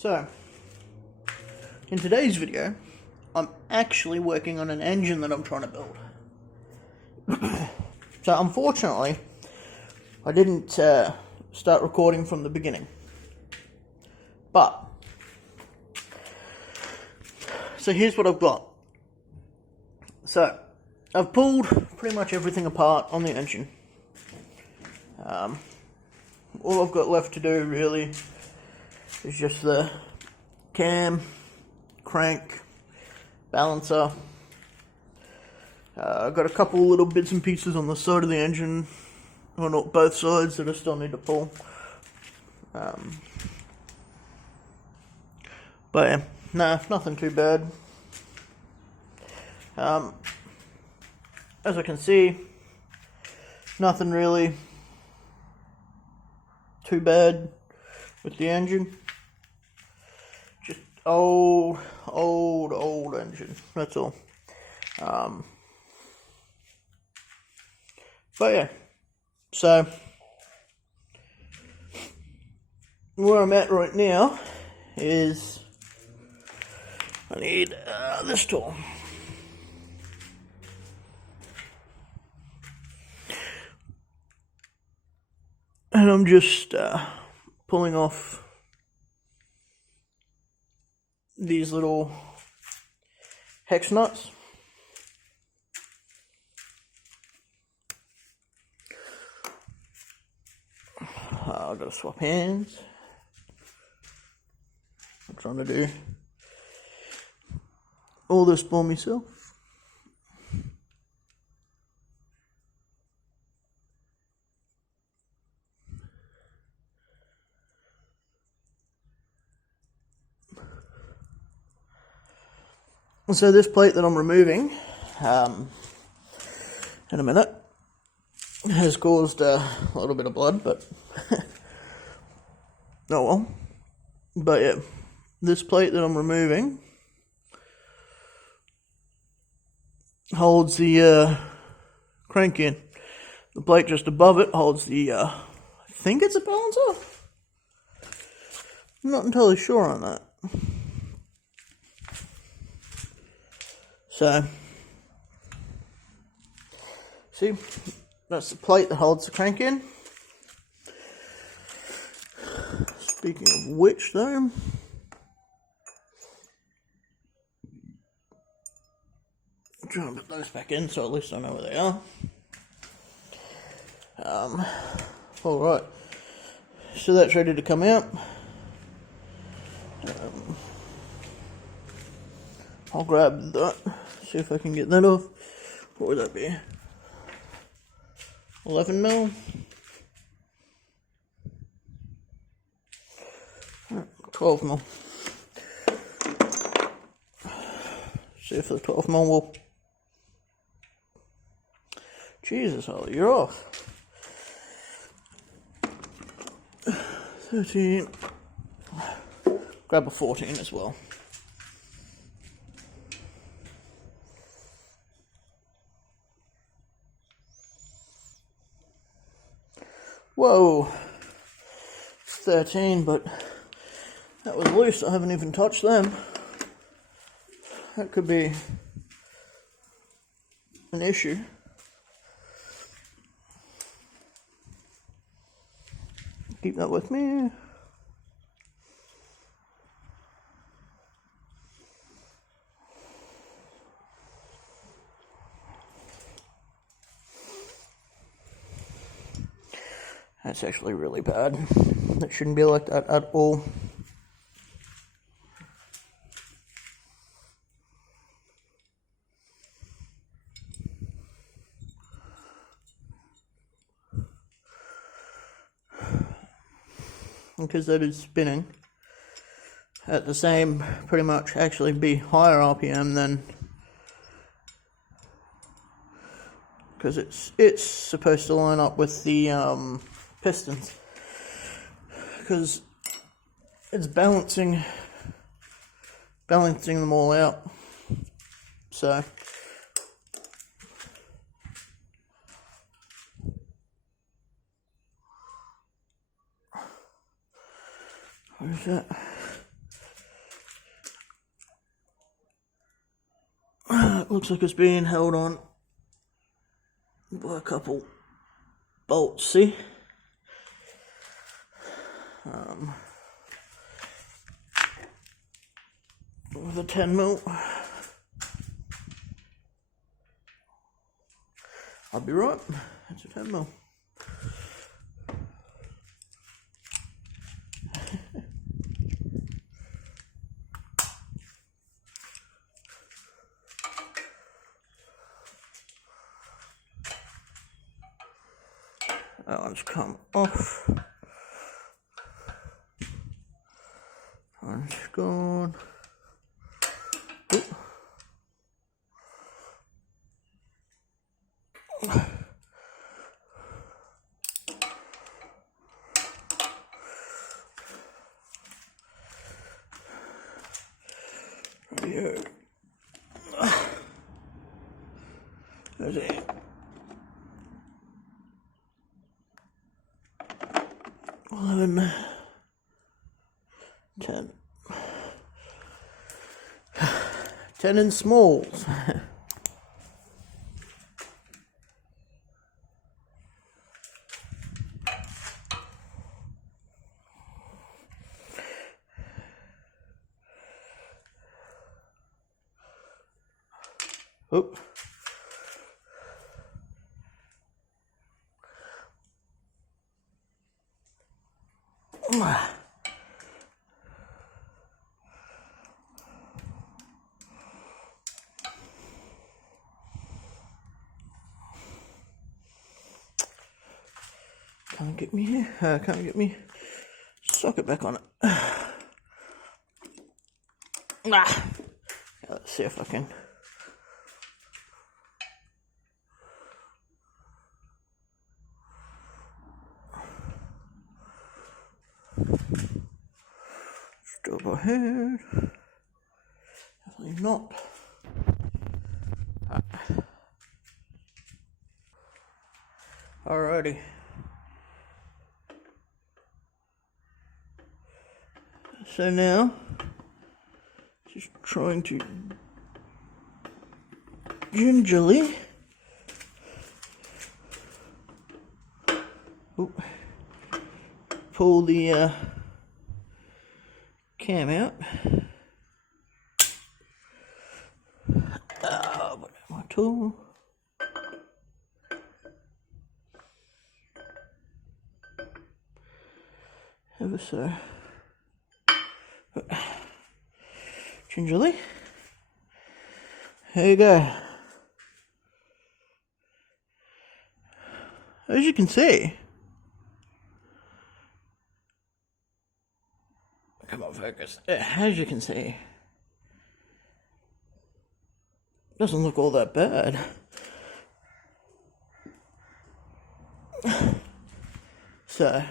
So, in today's video, I'm actually working on an engine that I'm trying to build. So, unfortunately, I didn't start recording from the beginning. But, so here's what I've got. So, I've pulled pretty much everything apart on the engine. All I've got left to do really is just the cam, crank, balancer. I've got a couple little bits and pieces on the side of the engine, well, not both sides, that I still need to pull. But yeah, nah, nothing too bad. As I can see, nothing really too bad with the engine. Just old engine, that's all. But yeah, so where I'm at right now is I need this tool. And I'm just pulling off these little hex nuts. I've got to swap hands. I'm trying to do all this for myself. So this plate that I'm removing, in a minute, has caused a little bit of blood, but oh well. But yeah, this plate that I'm removing holds the crank in. The plate just above it holds the, I think it's a balancer? I'm not entirely sure on that. So, see, that's the plate that holds the crank in. Speaking of which, though, I'm trying to put those back in so at least I know where they are. Alright, so that's ready to come out. I'll grab that, see if I can get that off. What would that be? 11 mil? 12 mil. See if the 12 mil will. Jesus, Ollie, you're off. 13. Grab a 14 as well. Whoa, 13, but that was loose. I haven't even touched them. That could be an issue. Keep that with me. That's actually really bad. That shouldn't be like that at all. Because that is spinning at the same, pretty much actually be higher RPM than, because it's supposed to line up with the pistons, because it's balancing them all out. So where's that? looks like it's being held on by a couple bolts, see? With a 10mm. I'll be right, it's a 10mm. That one's come off. One's gone. Oop. Right, there's it. 11, 10. 10 in smalls. Oop. Can't get me here. Can't get me socket back on it. Let's see if I can. Stop ahead. Definitely not. Alrighty. So now, just trying to gingerly pull the cam out. My tool. Ever so gingerly. There you go. As you can see, come on, focus. As you can see, doesn't look all that bad. So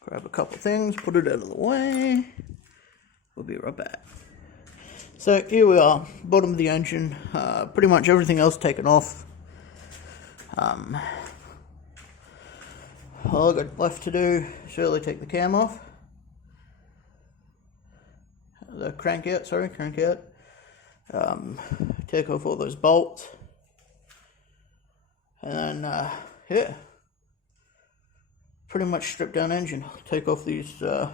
grab a couple things, put it out of the way. We'll be right back. So here we are, bottom of the engine. Pretty much everything else taken off. All I got left to do is really take the cam off. The crank out. Take off all those bolts. And then, yeah. Pretty much stripped down engine. Take off these, the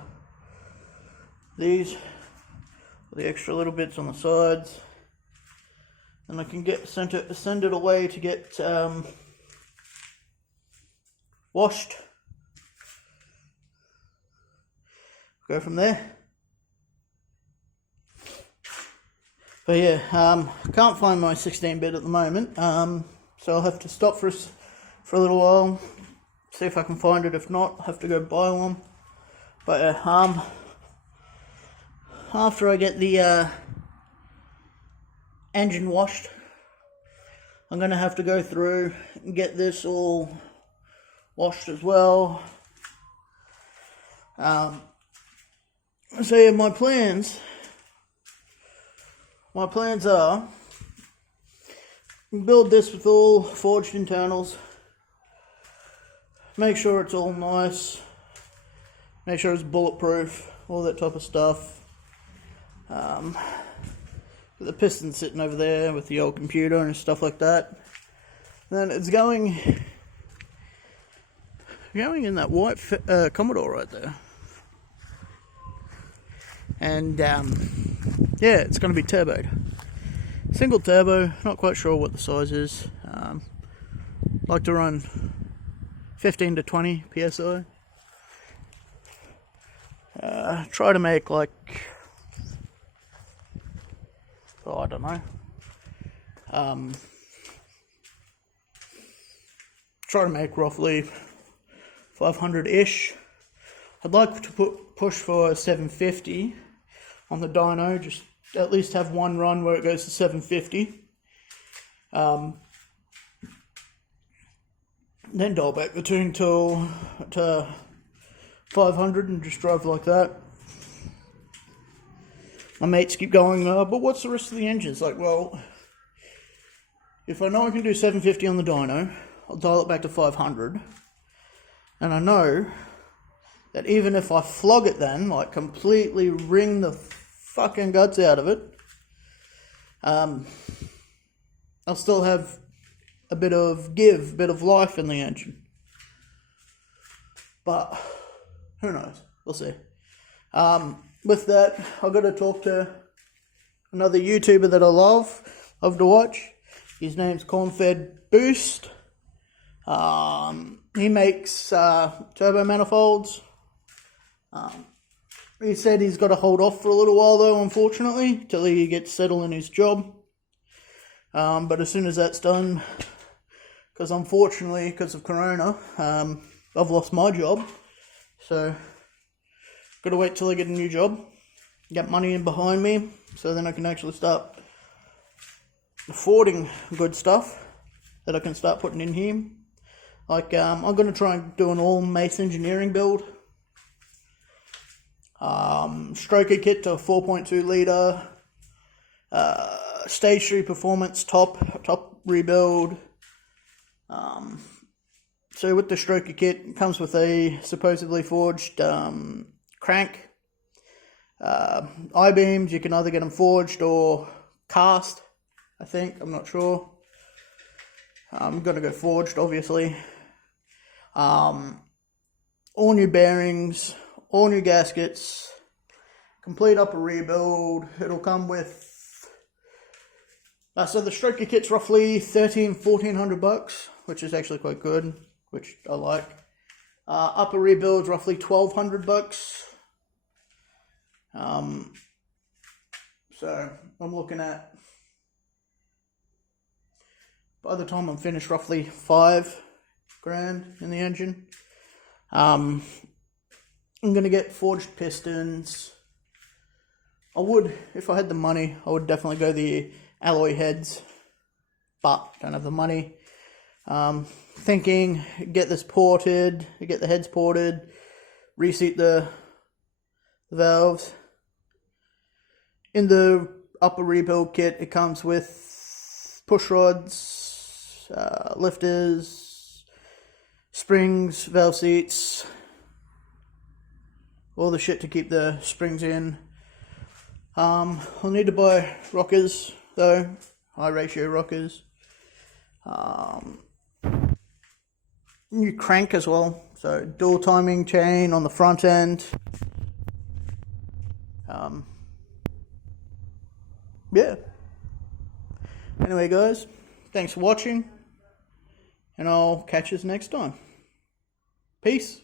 extra little bits on the sides, and I can send it away to get washed. Go from there. But yeah, I can't find my 16-bit at the moment, so I'll have to stop for a little while. See if I can find it. If not, I'll have to go buy one. But after I get the engine washed, I'm going to have to go through and get this all washed as well. So yeah, my plans are build this with all forged internals. make sure it's all nice, make sure it's bulletproof, all that type of stuff. The piston sitting over there with the old computer and stuff like that. Then it's going in that white Commodore right there. And yeah, it's going to be turboed. Single turbo, not quite sure what the size is. Like to run 15 to 20 psi. Try to make like, oh, I don't know. Try to make roughly 500-ish. I'd like to push for 750 on the dyno, just at least have one run where it goes to 750. Then dial back the tuning tool to 500 and just drive like that. My mates keep going, but what's the rest of the engines? Like, well, if I know I can do 750 on the dyno, I'll dial it back to 500. And I know that even if I flog it then, like completely wring the fucking guts out of it, I'll still have a bit of give, a bit of life in the engine. But who knows? We'll see. With that, I've got to talk to another YouTuber that I love to watch. His name's Cornfed Boost. He makes turbo manifolds. He said he's got to hold off for a little while though, unfortunately, till he gets settled in his job. But as soon as that's done, because unfortunately, because of Corona, I've lost my job. So, got to wait till I get a new job, get money in behind me, so then I can actually start affording good stuff that I can start putting in here. Like, I'm going to try and do an all Mace Engineering build. Stroker kit to 4.2 litre. Stage 3 performance top rebuild. So with the stroker kit, it comes with a supposedly forged crank. I-beams, you can either get them forged or cast, I think. I'm not sure. I'm going to go forged, obviously. All new bearings, all new gaskets, complete upper rebuild. It'll come with... so the stroker kit's roughly $1,400, which is actually quite good, which I like. Upper rebuild's roughly $1,200. So I'm looking at, by the time I'm finished, roughly $5,000 in the engine. I'm gonna get forged pistons. I would, if I had the money, I would definitely go the alloy heads, but don't have the money. Thinking, get this ported, get the heads ported, reseat the valves. In the upper rebuild kit, it comes with push rods, lifters, springs, valve seats, all the shit to keep the springs in. I'll need to buy rockers though, high ratio rockers. New crank as well, so dual timing chain on the front end. Yeah. Anyway guys, thanks for watching, and I'll catch you next time. Peace.